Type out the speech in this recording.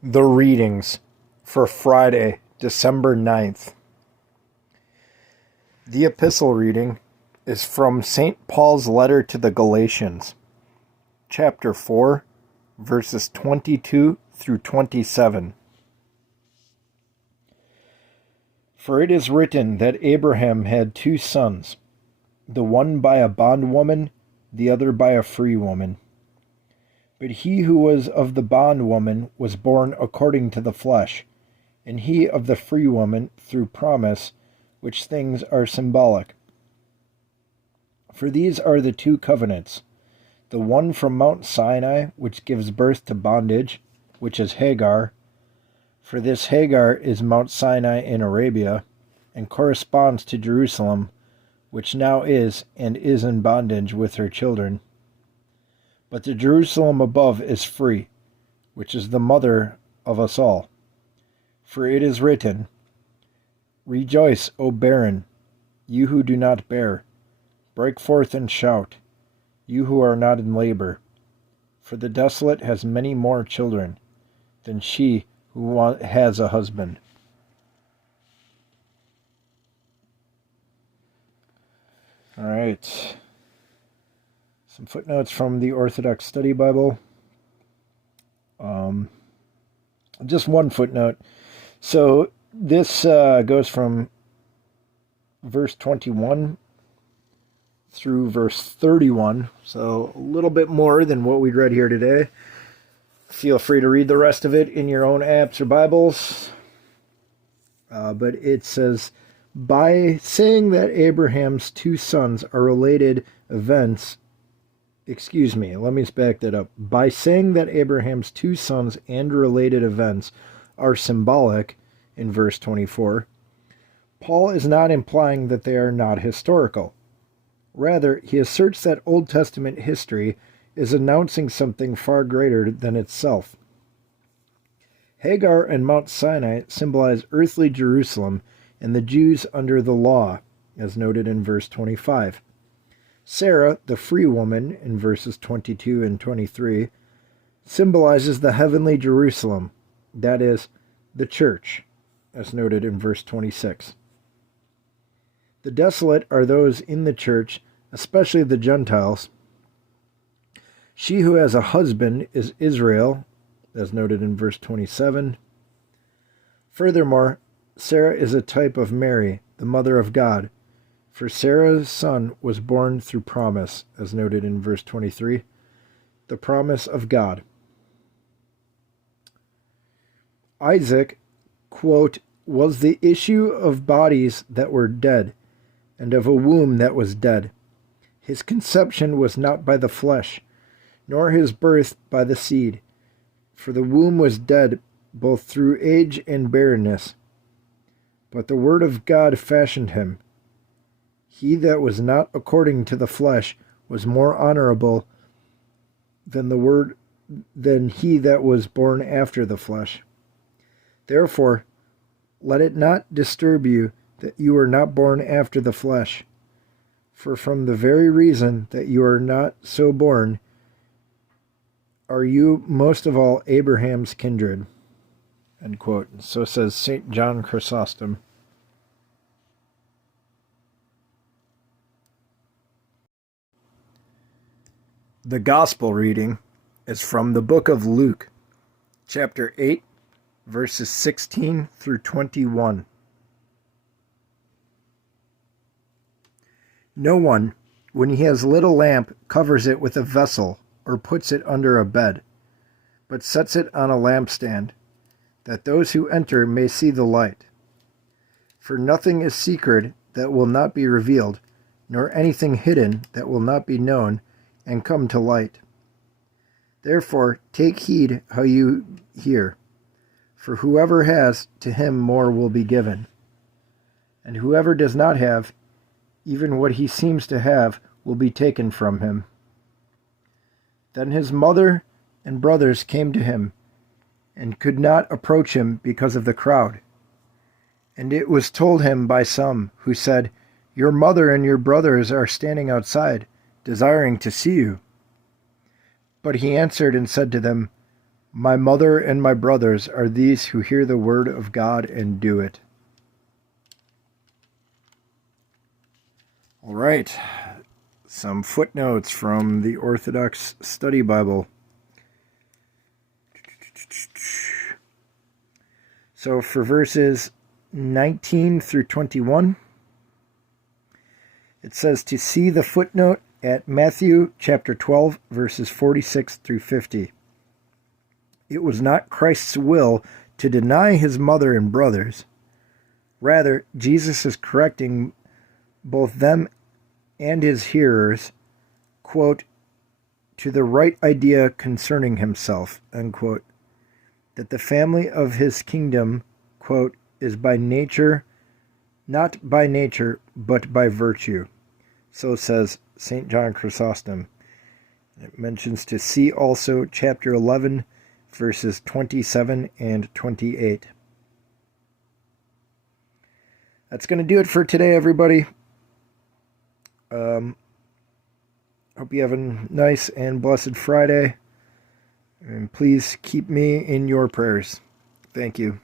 The readings for Friday, December 9th. The epistle reading is from St. Paul's letter to the Galatians, chapter 4, verses 22 through 27. For it is written that Abraham had two sons, the one by a bondwoman, the other by a free woman. But he who was of the bondwoman was born according to the flesh, and he of the free woman through promise, which things are symbolic. For these are the two covenants, the one from Mount Sinai, which gives birth to bondage, which is Hagar. For this Hagar is Mount Sinai in Arabia, and corresponds to Jerusalem, which now is and is in bondage with her children. But the Jerusalem above is free, which is the mother of us all. For it is written, Rejoice, O barren, you who do not bear. Break forth and shout, you who are not in labor. For the desolate has many more children than she who has a husband. All right. Some footnotes from the Orthodox Study Bible. Just one footnote. So this goes from verse 21 through verse 31. So a little bit more than what we read here today. Feel free to read the rest of it in your own apps or Bibles. But it says, by saying that Abraham's two sons are related events, let me back that up. By saying that Abraham's two sons and related events are symbolic, in verse 24, Paul is not implying that they are not historical. Rather, he asserts that Old Testament history is announcing something far greater than itself. Hagar and Mount Sinai symbolize earthly Jerusalem and the Jews under the law, as noted in verse 25. Sarah, the free woman, in verses 22 and 23, symbolizes the heavenly Jerusalem, that is, the church, as noted in verse 26. The desolate are those in the church, especially the Gentiles. She who has a husband is Israel, as noted in verse 27. Furthermore, Sarah is a type of Mary, the mother of God, for Sarah's son was born through promise, as noted in verse 23, the promise of God. Isaac, quote, was the issue of bodies that were dead, and of a womb that was dead. His conception was not by the flesh, nor his birth by the seed, for the womb was dead both through age and barrenness. But the word of God fashioned him. He that was not according to the flesh was more honorable than he that was born after the flesh. Therefore, let it not disturb you that you are not born after the flesh. For from the very reason that you are not so born, are you most of all Abraham's kindred. End quote. So says St. John Chrysostom. The Gospel reading is from the book of Luke, chapter 8, verses 16 through 21. No one, when he has lit a lamp, covers it with a vessel or puts it under a bed, but sets it on a lampstand, that those who enter may see the light. For nothing is secret that will not be revealed, nor anything hidden that will not be known and come to light. Therefore take heed how you hear, for whoever has, to him more will be given. And whoever does not have, even what he seems to have will be taken from him. Then his mother and brothers came to him, and could not approach him because of the crowd. And it was told him by some, who said, Your mother and your brothers are standing outside, desiring to see you. But he answered and said to them, My mother and my brothers are these who hear the word of God and do it. All right, some footnotes from the Orthodox Study Bible. So for verses 19 through 21, it says to see the footnote at Matthew chapter 12, verses 46 through 50. It was not Christ's will to deny his mother and brothers. Rather, Jesus is correcting both them and his hearers, quote, to the right idea concerning himself, unquote, that the family of his kingdom, quote, is by nature, not by nature, but by virtue. So says St. John Chrysostom. It mentions to see also chapter 11, verses 27 and 28. That's going to do it for today, everybody. Hope you have a nice and blessed Friday. And please keep me in your prayers. Thank you.